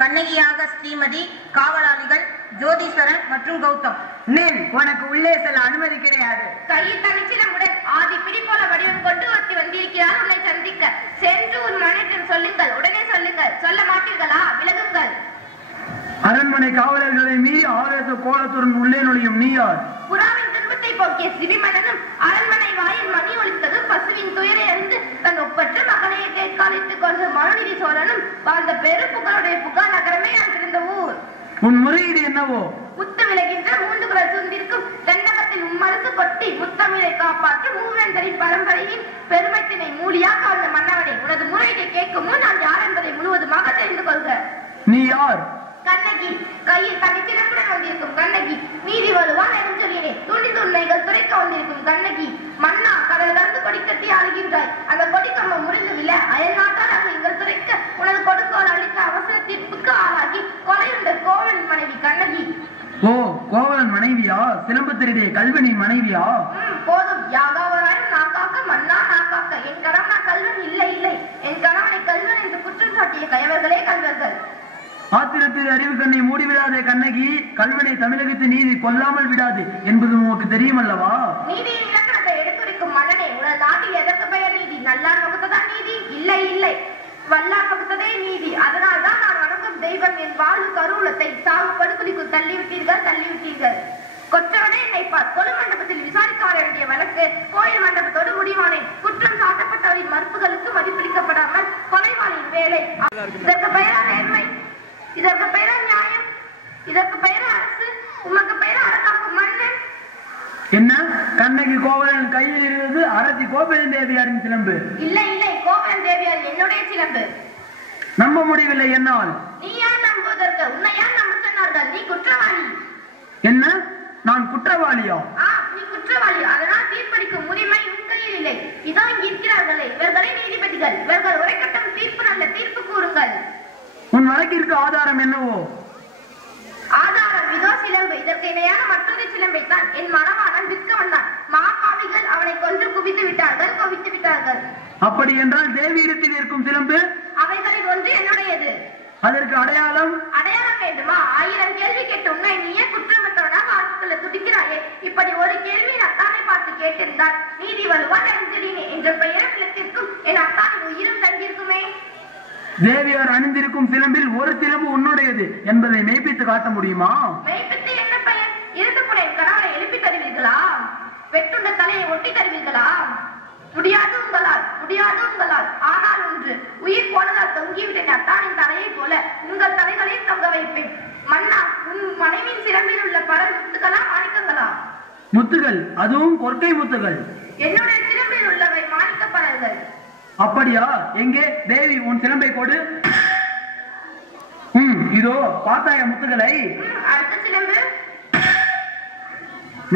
கண்ணகியாக ஸ்ரீமதி, காவலாளிகள் ஜோதீஸ்வரன் மற்றும் கௌதம். நில், உனக்கு உள்ளே செல்ல அனுமதி கிடையாது. கையில் தனிச்சிலமுடன் ஆதி பிடி போல வடிவம் கொண்டு ஒருத்தி வந்திருக்கிறார் உன்னை சந்திக்க. சென்று உன் மனைவிடம் சொல்லுங்கள், உடனே சொல்லுங்கள். சொல்ல மாட்டீர்களா? விலகுங்கள். அரண்மனை காவலர்களை மீறி ஆவேச கோலத்துடன் உள்ளே நுழையும் நீ யார்? புறாவின் துன்பத்தை போக்கிய சிறிமனனும் அரண்மனை வாயில் மணி ஒலித்தது பசுவின் துயரை அறிந்து தன் ஒப்பற்ற மகனையை கேட்காலிட்டுக் கொண்ட மனுநீதி சோழனும் வாழ்ந்த பெரு புகழுடைய புகா நகரமே அங்கிருந்த ஊர். உன் முறையீடு என்னவோ? முத்து விலகின்ற மூன்று குரல் சுந்திருக்கும் தென்னகத்தில் உம்மரசு கொட்டி முத்தமிழை காப்பாற்றி மூவேந்தரின் பரம்பரையின் பெருமத்தினை மூலியாக வாழ்ந்த மன்னவனை, உனது முறையீட்டை கேட்கும் முன் நான் யார் என்பதை முழுவதுமாக தெரிந்து கொள்க. நீ யார்? கண்ணகி, கையில் தனிச்சிறப்புடன் வந்திருக்கும் கண்ணகி. நீதி வருவான் நெடுஞ்சொல்லினே துணிந்து உன்னைகள் துறைக்க வந்திருக்கும் கண்ணகி. மன்னா, கடல் கடந்து கொடி கட்டி ஆளுகின்றாய். அந்த கொடிக்கம்பம் முறிந்து விழ அயல் நாட்டால் அங்கு எங்கள் துறைக்க உனது கொடுக்கோல் அளித்த அவசர தீர்ப்புக்கு ஆளாகி கொலையுண்ட கோவலன் மனைவி கண்ணகி. ஓ, கோவலன் மனைவியா? சிலம்பு திருடிய கல்வனின் மனைவியா? போதும், யாகாவராயும் நாக்காக்க மன்னா நாக்காக்க. என் கணவனா கல்வன்? இல்லை இல்லை, என் கணவனை கல்வன் என்று குற்றம் சாட்டிய கயவர்களே கல்வர்கள். ஆத்திரத்தில் அறிவு கண்ணை மூடிவிடாதே கண்ணகி. கல்வனை தமிழகத்து நீதி கொல்லாமல் விடாது என்பது உனக்கு தெரியும் அல்லவா? நீதியின் இலக்கணத்தை எடுத்துரைக்கும் மன்னனே, உனது நாட்டில் எதற்கு பெயர் நீதி? நல்லார் வகுத்ததான் நீதி? இல்லை இல்லை, வல்லார் வகுத்ததே நீதி. அதனால் தான் நான் வணங்கும் தெய்வம் என் வாழ்வு கருவூலத்தை சாவு படுகொலிக்குள் தள்ளிவிட்டீர்கள். கொற்றவனே என்னை கொடு மண்டபத்தில் விசாரிக்க வர வேண்டிய வழக்கு கோயில் மண்டபத்தோடு முடிவானேன். குற்றம் சாட்டப்பட்டவரின் மறுப்புகளுக்கு மதிப்பளிக்கப்படாமல் கொலைவாளின் வேலை. இதற்கு பெயரா நேர்மை? இதற்கு பெயரா நியாயம்? இதற்கு பெயரா அரசு? உமக்கு பெயரா அரசாக்கும் மன்னன்? என்ன? கண்ணகி கோவலன் கையில் இருந்தது அரசி கோவலன் தேவியாரின் சிலம்பு? இல்லை இல்லை, கோவலன் தேவியார் என்னுடைய சிலம்பு. நம்ப முடியவில்லை என்னால். நீ யார் நம்புவதற்கு? உன்னை யார் நம்ப சொன்னார்கள்? நீ குற்றவாளி. என்ன? நான் குற்றவாளியா? நீ குற்றவாளி. அதனால் தீர்ப்பளிக்கும் உரிமை உன் கையில் இல்லை. இதோ இங்கு இருக்கிறார்களே, இவர்களே நீதிபதிகள். இவர்கள் உரைக்கட்டும் தீர்ப்பு, நல்ல தீர்ப்பு கூறுங்கள். உன் வழக்கிற்கு ஆதாரம் என்னவோ? ஆதாரம் இதோ சிலம்பு. இதற்கு இணையான மற்றொரு சிலம்பை தான் என் மணவாளன் விற்க வந்தான். மாகாவிகள் அவனை கொன்று குவித்து விட்டார்கள். அப்படி என்றால் தேவியிடத்தில் இருக்கும் சிலம்பு? அவைகளில் ஒன்று என்னுடையது. அதற்கு அடையாளம்? அடையாளம் வேண்டுமா? 1000 கேள்வி கேட்டு உன்னை நீயே குற்றமற்றவனாக ஆட்களை துடிக்கிறாயே. இப்படி ஒரு கேள்வி என் அத்தானை பார்த்து கேட்டிருந்தால் நீதி வலுவா நெடுஞ்செழியனே என்ற பெயரும் இல்லத்திற்கும் என் அத்தானின் உயிரும் தங்கியிருக்குமே. தேவியார் அணிந்திருக்கும் சிலம்பில் ஒரு சிலம்பு உன்னுடையது என்பதை மெய்ப்பித்து காட்ட முடியுமா? மெய்ப்பித்து என்ன பயன்? இருந்து போன என் கணவனை எழுப்பி தருவீர்களா? வெட்டுண்ட தலையை ஒட்டி தருவீர்களா? முடியாது உங்களால். ஆனால் ஒன்று, உயிர் போனதால் தொங்கிவிட்ட அத்தானின் தலையை போல உங்கள் தலைகளையும் தொங்க வைப்பேன். மன்னா, உன் மனைவியின் சிலம்பில் உள்ள பலர் முத்துகளா மாணிக்கங்களா? முத்துகள், அதுவும் கொற்கை முத்துகள். என்னுடைய சிலம்பில் உள்ளவை மாணிக்க பலர்கள். அப்படியா? எங்கே தேவி, உன் சிலம்பை கொடு. இதோ பார்த்தாய முத்துகளை. அடுத்த சிலம்பு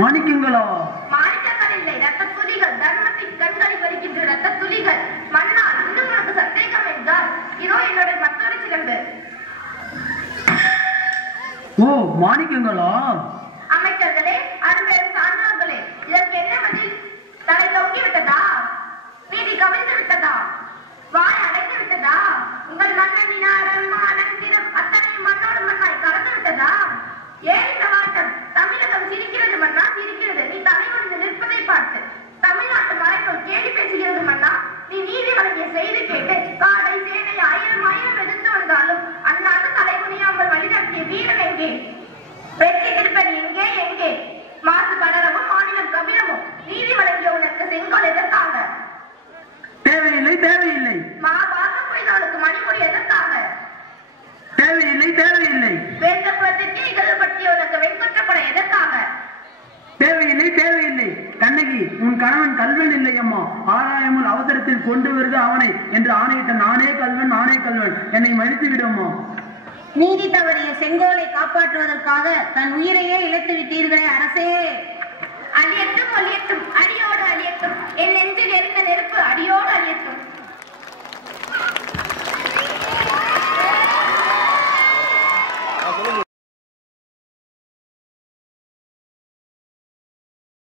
மாணிக்கங்களா? மாணிக்கங்கள் இல்லை, ரத்த துளிகள். தர்மத்தின் கண்களில் வருகின்ற ரத்த துளிகள். மன்னா, இன்னும் உனக்கு சந்தேகம் என்றால் இதோ என்னுடைய மற்றொரு சிலம்பு. ஓ, மாணிக்கங்களா? அமைச்சர்களே, அரும்பெரும் சான்றோர்களே, இதற்கு என்ன பதில்? தலை தொங்கி விட்டதா? நீதி கவிழ்ந்து விட்டதா? வாய் அடைந்து விட்டதா? உங்கள் மன்னனின் அலங்காரம் அத்தனையும் மண்ணோடு மண்ணாய் கலந்து விட்டதா? ஏன் இந்த வாட்டம்? தமிழகம் சிரிக்கிறது மன்னா, சிரிக்கிறது. நீ தலைவலிந்து நிற்பதை பார்த்து தமிழ்நாட்டு மறைக்குள் கேலி பேசுகிறது மன்னா. நீ நீதி வழங்கிய செய்தி கேட்டு காடை சேனை 1000 எதிர்த்து வந்தாலும் அந்நாட்டு தலைகுனியாமல் வழிநடத்திய வீரன் எங்கே? வெற்றி திருப்பதி எங்கே? மாசு படரமும் மாநிலம் கபிலமும் நீதி வழங்கிய உனக்கு செங்கோல் எதற்காக? தேவையில்லை. மகாபாரதம் புரிந்தவனுக்கு மணிமுடி எதற்காக? தேவையில்லை. வேந்தகுலத்திற்கு இகழ்படுத்திய உனக்கு வெண்கொற்றப்பட எதற்காக? தேவையில்லை. கண்ணகி, உன் கணவன் கல்வன் இல்லை அம்மா. ஆராயாமல் அவசரத்தில் கொண்டு வருது அவனை என்று ஆணையிட்ட நானே கல்வன். என்னை மன்னித்து விடும்மா. நீதி தவறிய செங்கோலை காப்பாற்றுவதற்காக தன் உயிரையே இழத்து விட்டீர்களே அரசே. அழியட்டும், அடியோடு அழியட்டும். என் நெஞ்சில்